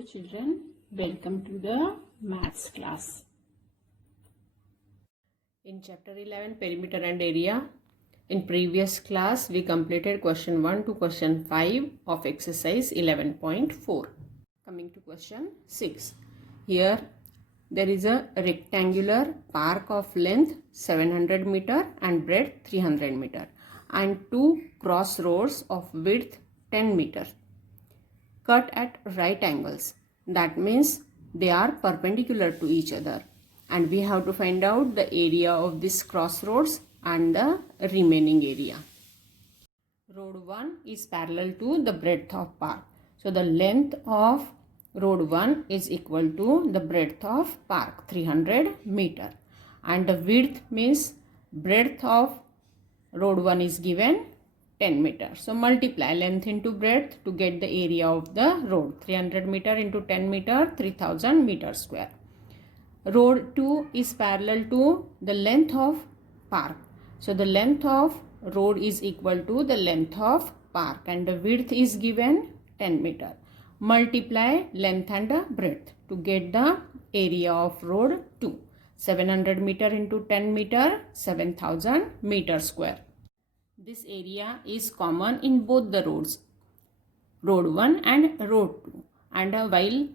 Hello children, welcome to the maths class. In chapter 11 perimeter and area, in previous class we completed question 1 to question 5 of exercise 11.4. Coming to question 6. Here there is a rectangular park of length 700 meter and breadth 300 meter and two crossroads of width 10 meter. Cut at right angles. That means they are perpendicular to each other, and we have to find out the area of this crossroads and the remaining area. Road 1 is parallel to the breadth of park. So the length of road 1 is equal to the breadth of park 300 meter, and the width means breadth of road 1 is given 10 meter. So multiply length into breadth to get the area of the road. 300 meter into 10 meter, 3000 meter square. Road 2 is parallel to the length of park. So the length of road is equal to the length of park, and the width is given 10 meter. Multiply length and breadth to get the area of road 2. 700 meter into 10 meter, 7000 meter square. This area is common in both the roads, road 1 and road 2. And while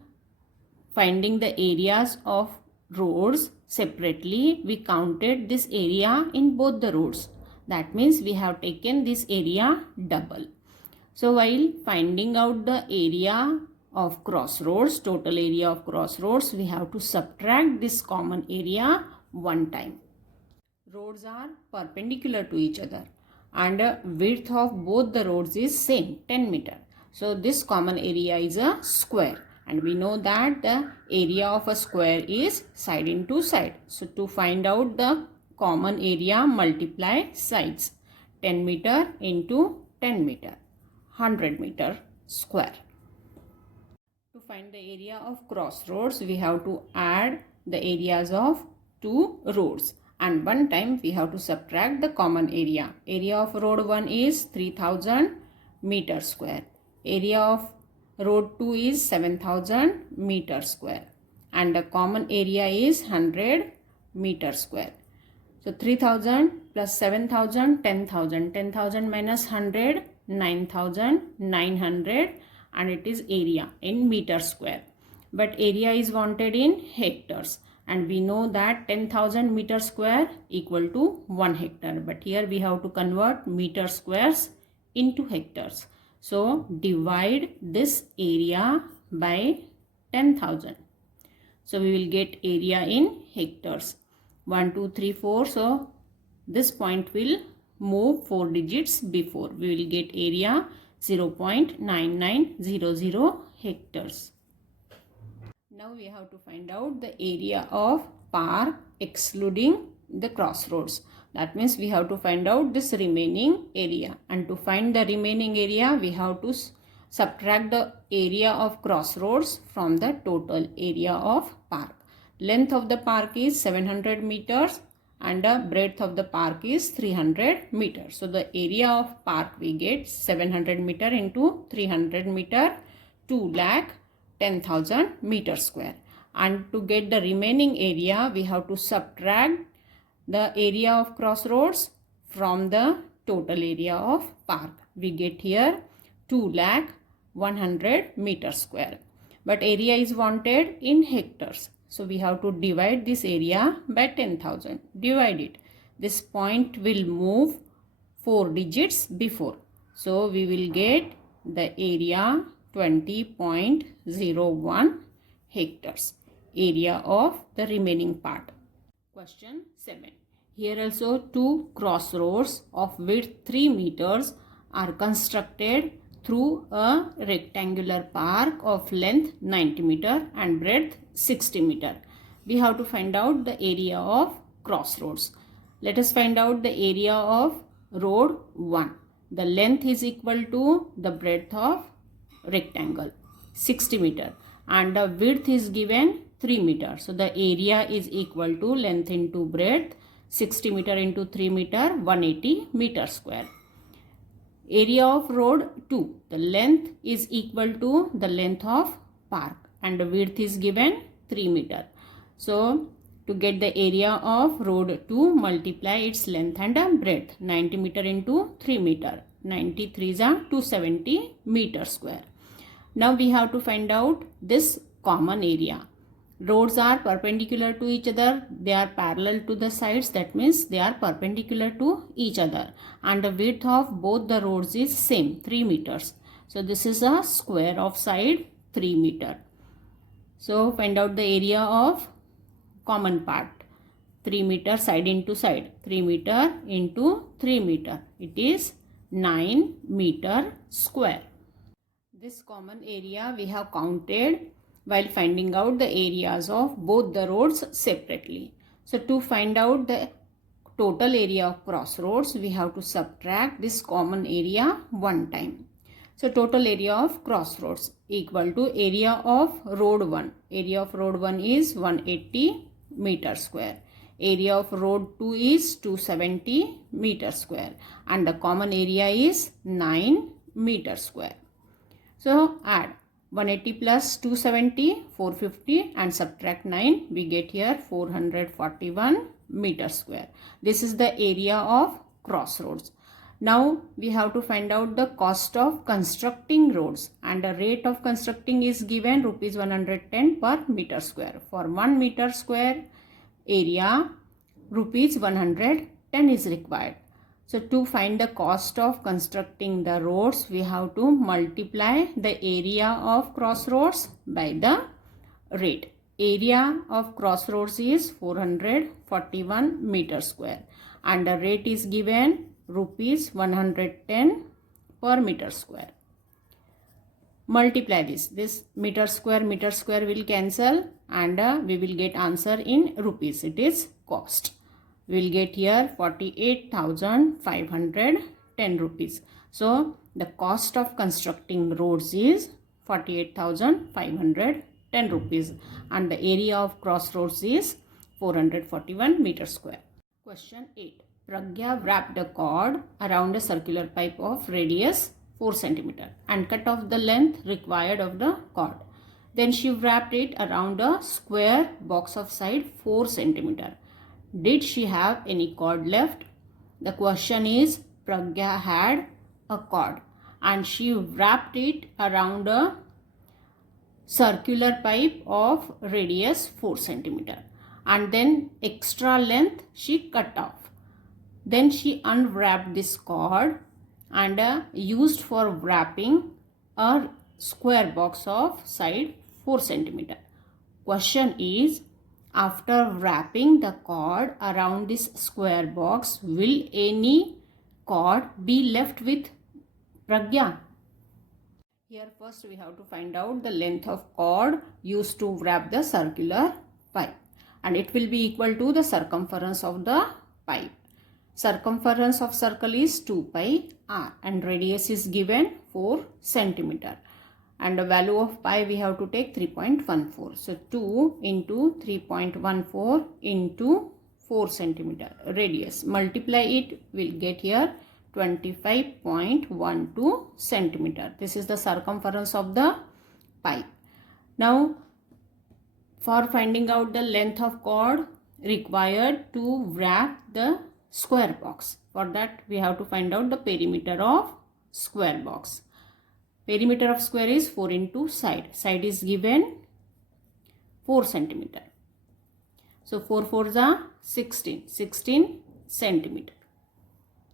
finding the areas of roads separately, we counted this area in both the roads. That means we have taken this area double. So while finding out the area of crossroads, total area of crossroads, we have to subtract this common area one time. Roads are perpendicular to each other, and width of both the roads is same, 10 meter. So this common area is a square, and we know that the area of a square is side into side. So to find out the common area, multiply sides. 10 meter into 10 meter, 100 meter square. To find the area of crossroads, we have to add the areas of two roads, and one time we have to subtract the common area. Area of road 1 is 3000 meter square. Area of road 2 is 7000 meter square, and the common area is 100 meter square. So 3000 plus 7000, 10,000. 10,000 minus 100, 9,900, and it is area in meter square. But area is wanted in hectares, and we know that 10,000 meter square equal to 1 hectare. But here we have to convert meter squares into hectares. So divide this area by 10,000. So we will get area in hectares. 1, 2, 3, 4. So this point will move 4 digits before. We will get area 0.9900 hectares. Now we have to find out the area of park excluding the crossroads. That means we have to find out this remaining area, and to find the remaining area we have to subtract the area of crossroads from the total area of park. Length of the park is 700 meters and the breadth of the park is 300 meters. So the area of park we get 700 meter into 300 meter, 2,10,000 meter square. And to get the remaining area, we have to subtract the area of crossroads from the total area of park. We get here 2,100 meter square. But area is wanted in hectares. So we have to divide this area by 10,000. Divide it. This point will move 4 digits before. So we will get the area 20.01 hectares. Area of the remaining part. Question 7. Here also two crossroads of width 3 meters are constructed through a rectangular park of length 90 meter and breadth 60 meter. We have to find out the area of crossroads. Let us find out the area of road 1. The length is equal to the breadth of rectangle 60 meter, and the width is given 3 meter. So the area is equal to length into breadth 60 meter into 3 meter, 180 meter square. Area of road 2. The length is equal to the length of park, and the width is given 3 meter. So to get the area of road 2, multiply its length and breadth. 90 meter into 3 meter. 93 is 270 meter square. Now we have to find out this common area. Roads are perpendicular to each other. They are parallel to the sides. That means they are perpendicular to each other. And the width of both the roads is same, 3 meters. So this is a square of side 3 meter. So find out the area of common part. 3 meter side into side. 3 meter into 3 meter. It is 9 meter square. This common area we have counted while finding out the areas of both the roads separately. So to find out the total area of crossroads, we have to subtract this common area one time. So total area of crossroads equal to area of road 1. Area of road 1 is 180 meter square. Area of road 2 is 270 meter square. And the common area is 9 meter square. So add 180 plus 270, 450 and subtract 9. We get here 441 meter square. This is the area of crossroads. Now we have to find out the cost of constructing roads, and the rate of constructing is given rupees 110 per meter square. For 1 meter square area, rupees 110 is required. So to find the cost of constructing the roads, we have to multiply the area of crossroads by the rate. Area of crossroads is 441 meter square and the rate is given rupees 110 per meter square. Multiply this meter square will cancel and we will get answer in rupees. It is cost. We will get here 48,510 rupees. So the cost of constructing roads is 48,510 rupees and the area of crossroads is 441 meter square. Question 8. Pragya wrapped a cord around a circular pipe of radius 4 cm and cut off the length required of the cord. Then she wrapped it around a square box of side 4 cm. Did she have any cord left? The question is, Pragya had a cord and she wrapped it around a circular pipe of radius 4 cm and then extra length she cut off. Then she unwrapped this cord and used for wrapping a square box of side 4 cm. Question is, after wrapping the cord around this square box, will any cord be left with Pragya? Here first we have to find out the length of cord used to wrap the circular pipe, and it will be equal to the circumference of the pipe. Circumference of circle is 2 pi r and radius is given 4 cm. And the value of pi we have to take 3.14. So 2 into 3.14 into 4 cm radius. Multiply it, we'll get here 25.12 centimeter. This is the circumference of the pipe. Now for finding out the length of cord required to wrap the square box, for that we have to find out the perimeter of square box. Perimeter of square is 4 into side. Side is given 4 cm. So 4 4s are 16 cm.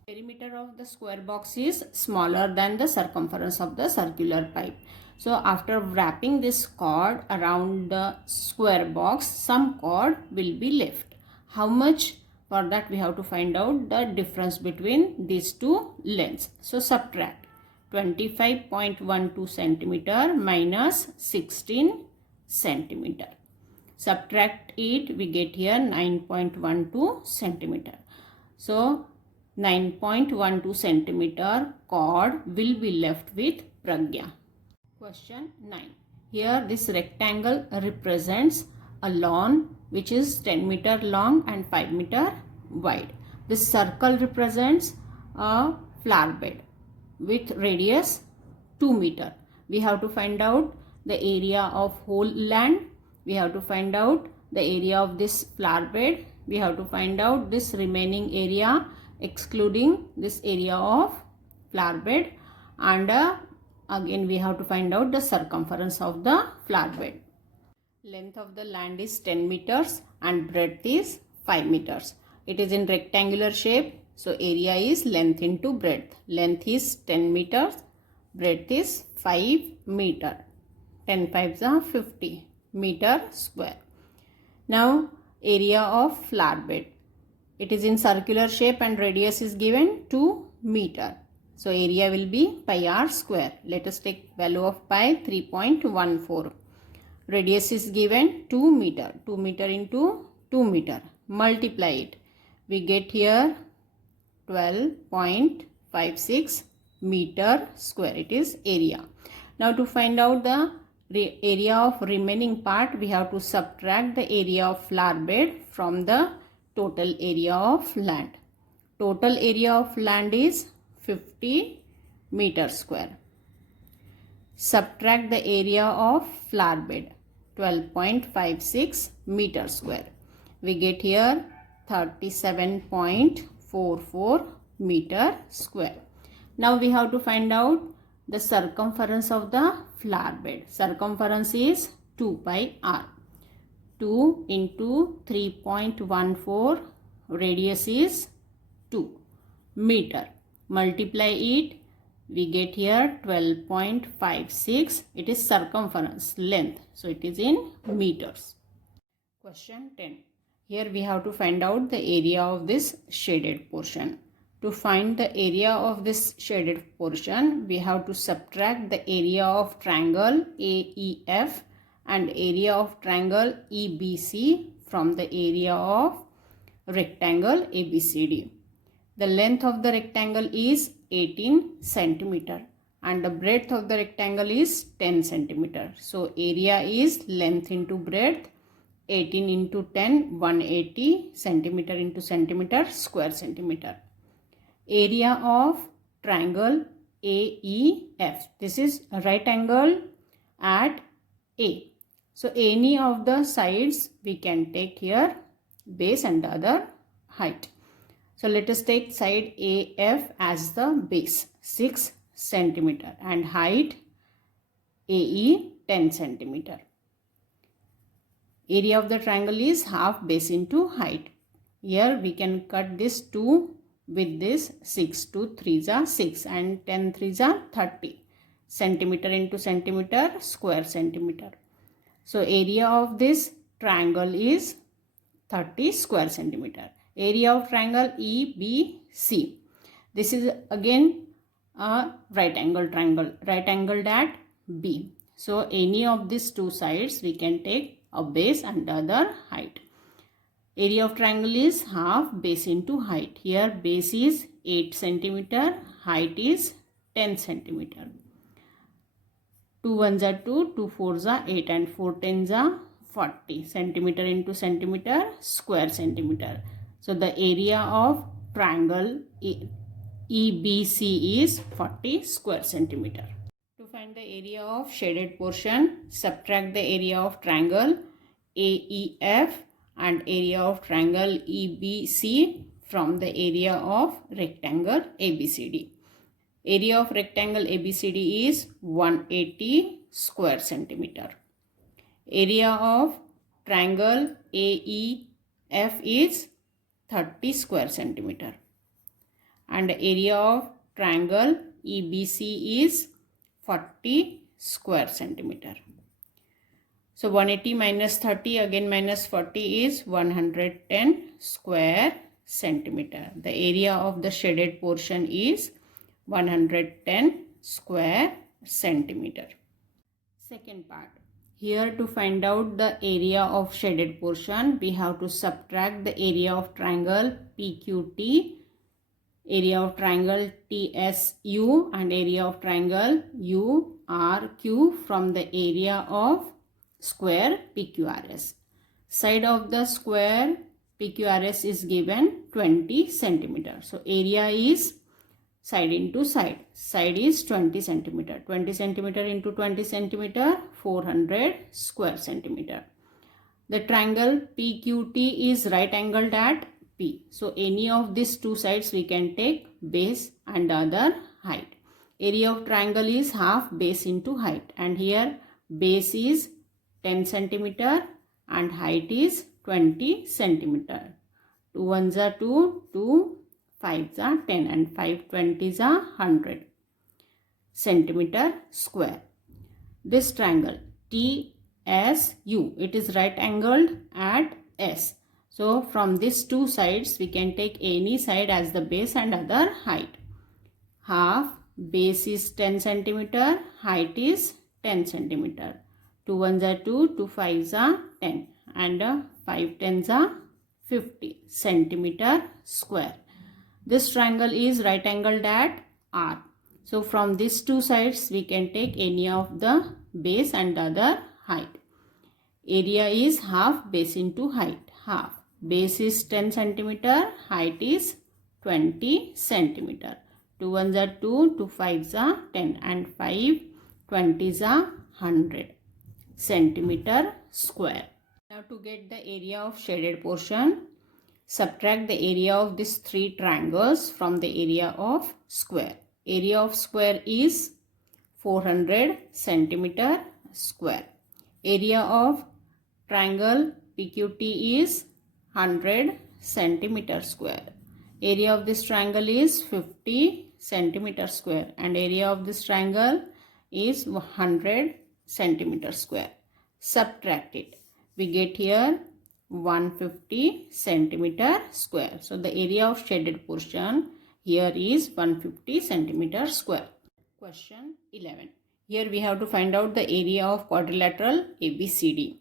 Perimeter of the square box is smaller than the circumference of the circular pipe. So after wrapping this cord around the square box, some cord will be left. How much? For that we have to find out the difference between these two lengths. So subtract 25.12 centimeter minus 16 centimeter. Subtract it, we get here 9.12 centimeter. So 9.12 centimeter cord will be left with Pragya. Question 9. Here this rectangle represents a lawn which is 10 meter long and 5 meter wide. This circle represents a flower bed with radius 2 meter. We have to find out the area of whole land. We have to find out the area of this flower bed. We have to find out this remaining area excluding this area of flower bed, and again we have to find out the circumference of the flower bed. Length of the land is 10 meters and breadth is 5 meters. It is in rectangular shape, so area is length into breadth. Length is 10 meters, breadth is 5 meter. 10 5s are 50 meter square. Now area of flower bed. It is in circular shape and radius is given 2 meter. So area will be pi r square. Let us take value of pi 3.14. Radius is given 2 meter. 2 meter into 2 meter. Multiply it. We get here 12.56 meter square. It is area. Now to find out the area of remaining part, we have to subtract the area of flower bed from the total area of land. Total area of land is 50 meter square. Subtract the area of flower bed, 12.56 meter square. We get here 37.44 meter square. Now we have to find out the circumference of the flower bed. Circumference is 2 pi r. 2 into 3.14, radius is 2 meter. Multiply it, we get here 12.56. It is circumference, length, so it is in meters. Question 10. Here we have to find out the area of this shaded portion. To find the area of this shaded portion, we have to subtract the area of triangle AEF and area of triangle EBC from the area of rectangle ABCD. The length of the rectangle is 18 centimeter and the breadth of the rectangle is 10 centimeter. So area is length into breadth, 18 into 10, 180 centimeter into centimeter, square centimeter. Area of triangle AEF. This is a right angle at A. So any of the sides we can take here base and the other height. So let us take side AF as the base, 6 centimeter, and height AE 10 centimeter. Area of the triangle is half base into height. Here we can cut this 2 with this 6. 2 3s are 6 and 10 3s are 30. Centimeter into centimeter, square centimeter. So area of this triangle is 30 square centimeter. Area of triangle EBC. This is again a right angle triangle, right angled at B. So any of these two sides we can take a base and the other height. Area of triangle is half base into height. Here base is 8 centimeter, height is 10 centimeter. 2 1s are 2, 2 4s are 8 and 4 10s are 40. Centimeter into centimeter, square centimeter. So the area of triangle EBC is 40 square centimeter. To find the area of shaded portion, subtract the area of triangle AEF and area of triangle EBC from the area of rectangle ABCD. Area of rectangle ABCD is 180 square centimeter. Area of triangle AEF is 30 square centimeter. And area of triangle EBC is 40 square centimeter. So 180 minus 30 again minus 40 is 110 square centimeter. The area of the shaded portion is 110 square centimeter. Second part. Here to find out the area of shaded portion, we have to subtract the area of triangle PQT, area of triangle TSU and area of triangle URQ from the area of square PQRS. Side of the square PQRS is given 20 centimeter. So area is side into side. Side is 20 centimeter. 20 centimeter into 20 centimeter, 400 square centimeter. The triangle PQT is right angled at P. So any of these two sides we can take base and the other height. Area of triangle is half base into height, and here base is 10 centimeter and height is 20 centimeter. 2 ones are 2, 2 5s are 10, and 5 20s are 100 centimeter square. This triangle TSU, it is right angled at S. So from these two sides we can take any side as the base and other height. Half base is 10 centimeter, height is 10 centimeter. 2 ones are 2, 2 5s are 10, and 5 10s are 50 centimeter square. This triangle is right angled at R. So from these two sides we can take any of the base and the other height. Area is half base into height. Half base is 10 centimeter, height is 20 centimeter. 2 ones are 2, 2 5s are 10, and 5 20s are 100 centimeter square. Now to get the area of shaded portion, subtract the area of these three triangles from the area of square. Area of square is 400 centimeter square. Area of triangle PQT is 100 centimeter square. Area of this triangle is 50 centimeter square, and area of this triangle is 100 centimeter square. Subtract it. We get here 150 centimeter square. So the area of shaded portion here is 150 centimeter square. Question 11. Here we have to find out the area of quadrilateral ABCD.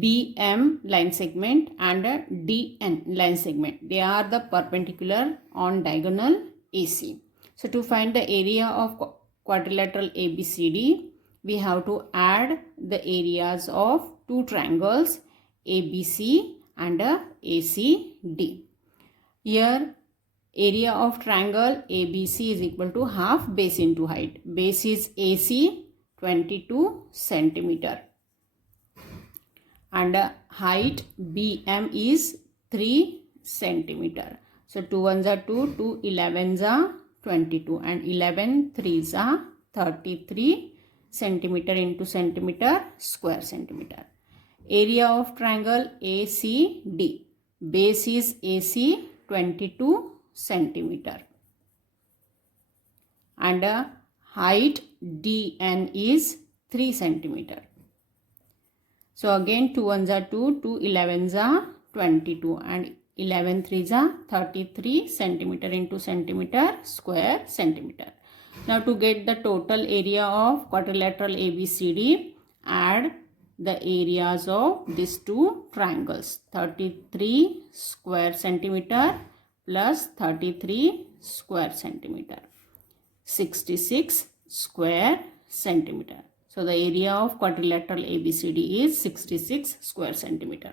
BM line segment and DN line segment, they are the perpendicular on diagonal AC. So to find the area of quadrilateral ABCD, we have to add the areas of two triangles ABC and ACD. Here area of triangle ABC is equal to half base into height. Base is AC 22 centimeter. And height BM is 3 centimeter. So 2 ones are 2, 2 11s are 22, and 11 3s are 33 centimeter into centimeter square centimeter. Area of triangle ACD. Base is AC 22 centimeter. And height DN is 3 centimeter. So again 2 ones are 2, 2 11s are 22, and 11 3s are 33 centimeter into centimeter square centimeter. Now to get the total area of quadrilateral ABCD, add the areas of these two triangles. 33 square centimeter plus 33 square centimeter. 66 square centimeter. So the area of quadrilateral ABCD is 66 square centimeter.